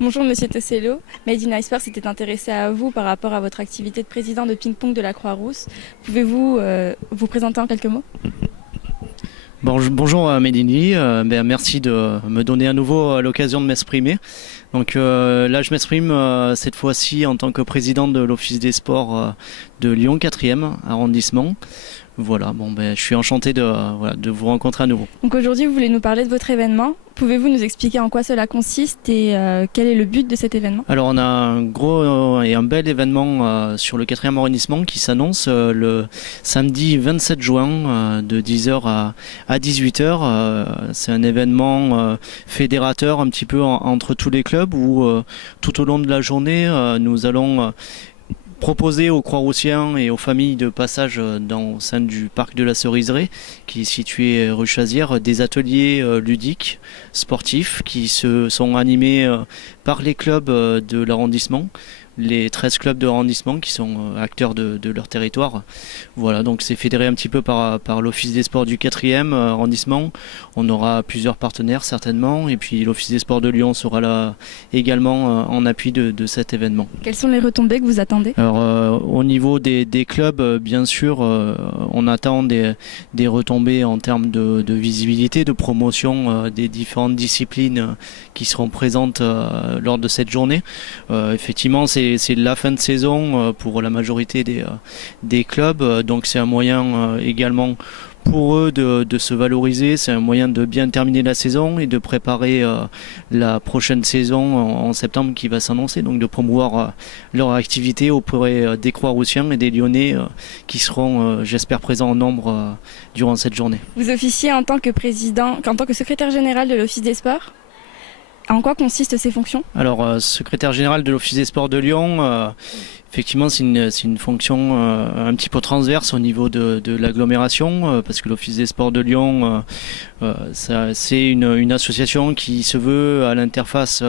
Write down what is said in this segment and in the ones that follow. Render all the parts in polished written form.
Bonjour Monsieur Tossello, Made in Iceberg s'était intéressé à vous par rapport à votre activité de président de ping-pong de la Croix-Rousse. Pouvez-vous vous présenter en quelques mots? Bonjour Mehdi, merci de me donner à nouveau l'occasion de m'exprimer. Donc là je m'exprime cette fois-ci en tant que président de l'Office des sports de Lyon 4e arrondissement. Voilà, je suis enchanté de vous rencontrer à nouveau. Donc aujourd'hui vous voulez nous parler de votre événement. Pouvez-vous nous expliquer en quoi cela consiste et quel est le but de cet événement? Alors on a un gros et un bel événement sur le 4e arrondissement qui s'annonce le samedi 27 juin de 10h à 18h. C'est un événement fédérateur un petit peu entre tous les clubs où tout au long de la journée nous allons proposer aux Croix-Roussiens et aux familles de passage au sein du parc de la Ceriseraie, qui est situé rue Chazière, des ateliers ludiques, sportifs, qui sont animés par les clubs de l'arrondissement, les 13 clubs de l'arrondissement qui sont acteurs de leur territoire. Voilà, donc c'est fédéré un petit peu par l'Office des sports du 4e arrondissement. On aura plusieurs partenaires certainement, et puis l'Office des sports de Lyon sera là également en appui de cet événement. Quelles sont les retombées que vous attendez? Alors au niveau des clubs, bien sûr, on attend des retombées en termes de visibilité, de promotion des différentes disciplines qui seront présentes lors de cette journée. Effectivement, c'est la fin de saison pour la majorité des clubs, donc c'est un moyen également pour eux de se valoriser, c'est un moyen de bien terminer la saison et de préparer la prochaine saison en septembre qui va s'annoncer, donc de promouvoir leur activité auprès des Croix-Roussiens et des Lyonnais qui seront, j'espère, présents en nombre durant cette journée. Vous officiez en tant que secrétaire général de l'Office des sports. En quoi consistent ces fonctions? Alors, secrétaire général de l'Office des sports de Lyon, effectivement, c'est une fonction un petit peu transverse au niveau de l'agglomération, parce que l'Office des sports de Lyon, c'est une association qui se veut à l'interface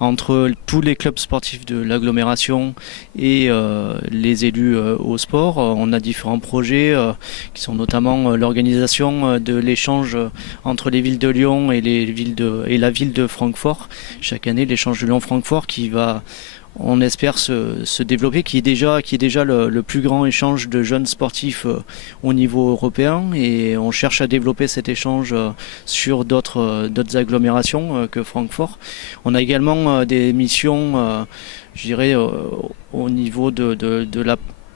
entre tous les clubs sportifs de l'agglomération et les élus au sport. On a différents projets qui sont notamment l'organisation de l'échange entre les villes de Lyon et la ville de Francfort. Chaque année, l'échange de Lyon-Francfort qui va, on espère, se développer, qui est déjà le plus grand échange de jeunes sportifs au niveau européen, et on cherche à développer cet échange sur d'autres agglomérations que Francfort. On a également des missions, je dirais, au niveau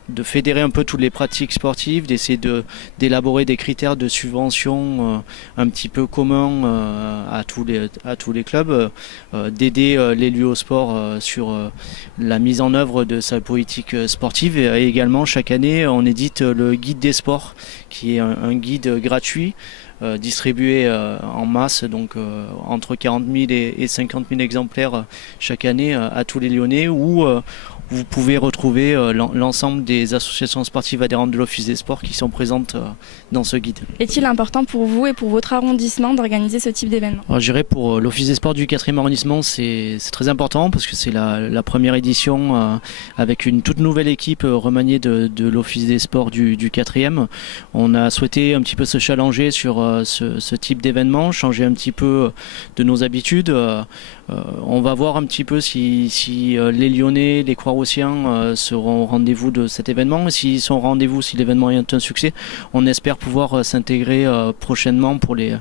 de fédérer un peu toutes les pratiques sportives, d'essayer d'élaborer des critères de subvention un petit peu communs à tous les clubs, d'aider l'élu au sport sur la mise en œuvre de sa politique sportive, et également chaque année on édite le guide des sports qui est un guide gratuit distribué en masse, donc entre 40 000 et 50 000 exemplaires chaque année à tous les Lyonnais, où vous pouvez retrouver l'ensemble des associations sportives adhérentes de l'Office des sports qui sont présentes dans ce guide. Est-il important pour vous et pour votre arrondissement d'organiser ce type d'événement? Alors, je dirais pour l'Office des sports du 4e arrondissement, c'est très important parce que c'est la première édition avec une toute nouvelle équipe remaniée de l'Office des sports du 4e. On a souhaité un petit peu se challenger sur ce type d'événement, changer un petit peu de nos habitudes. On va voir un petit peu si les Lyonnais, les Croix-Roussiens seront au rendez-vous de cet événement. S'ils sont au rendez-vous, si l'événement est un succès, on espère pouvoir s'intégrer prochainement pour les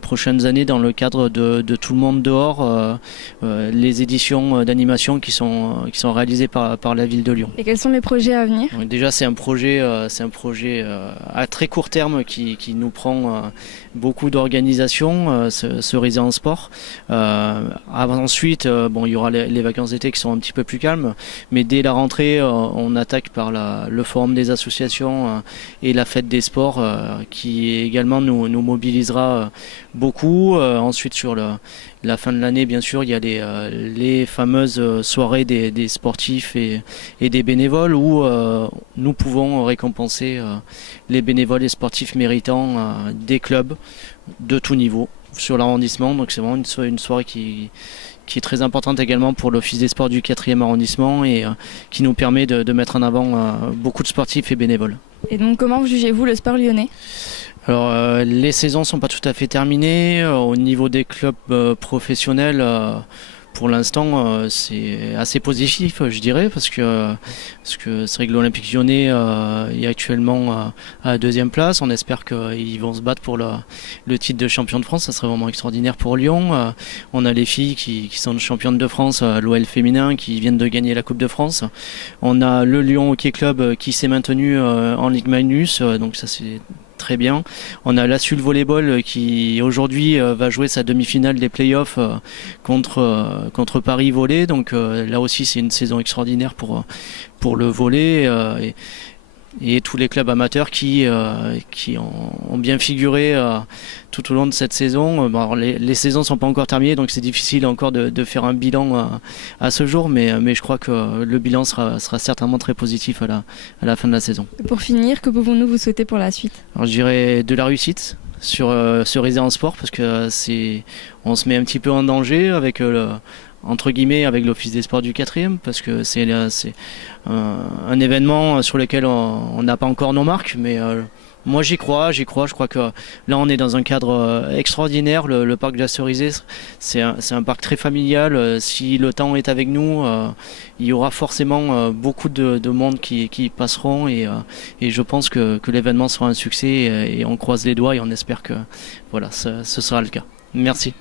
prochaines années dans le cadre de Tout le monde dehors, les éditions d'animation qui sont réalisées par la ville de Lyon. Et quels sont les projets à venir? Donc déjà, c'est un projet à très court terme qui nous prend beaucoup d'organisation, Ceriseraie en sport. Ensuite, il y aura les vacances d'été qui sont un petit peu plus calmes, mais dès la rentrée, on attaque par le forum des associations et la fête des sports qui également nous mobilisera beaucoup. Ensuite, sur la fin de l'année, bien sûr, il y a les fameuses soirées des sportifs et des bénévoles où nous pouvons récompenser les bénévoles et sportifs méritants des clubs de tout niveau sur l'arrondissement. Donc c'est vraiment une soirée qui est très importante également pour l'Office des sports du 4e arrondissement et qui nous permet de mettre en avant beaucoup de sportifs et bénévoles. Et donc comment jugez-vous le sport lyonnais? Alors les saisons ne sont pas tout à fait terminées. Au niveau des clubs professionnels, pour l'instant, c'est assez positif, je dirais, parce que c'est vrai que l'Olympique Lyonnais est actuellement à la deuxième place. On espère qu'ils vont se battre pour le titre de champion de France. Ça serait vraiment extraordinaire pour Lyon. On a les filles qui sont championnes de France, l'OL féminin, qui viennent de gagner la Coupe de France. On a le Lyon Hockey Club qui s'est maintenu en Ligue Magnus, donc ça c'est très bien. On a l'Assul Volleyball qui aujourd'hui va jouer sa demi-finale des playoffs contre Paris Volley. Donc là aussi c'est une saison extraordinaire pour le volley. Et tous les clubs amateurs qui ont bien figuré tout au long de cette saison. Bon, alors les saisons ne sont pas encore terminées, donc c'est difficile encore de faire un bilan à ce jour, mais je crois que le bilan sera certainement très positif à la fin de la saison. Pour finir, que pouvons-nous vous souhaiter pour la suite? Alors je dirais de la réussite sur Cerisay en sport, parce que on se met un petit peu en danger avec entre guillemets avec l'Office des sports du 4e, parce que c'est un événement sur lequel on n'a pas encore nos marques, mais moi j'y crois, je crois que là on est dans un cadre extraordinaire. Le parc de la Cerisay, c'est un parc très familial. Si le temps est avec nous, il y aura forcément beaucoup de monde qui passeront, et je pense que l'événement sera un succès, et on croise les doigts et on espère que voilà, ce sera le cas. Merci.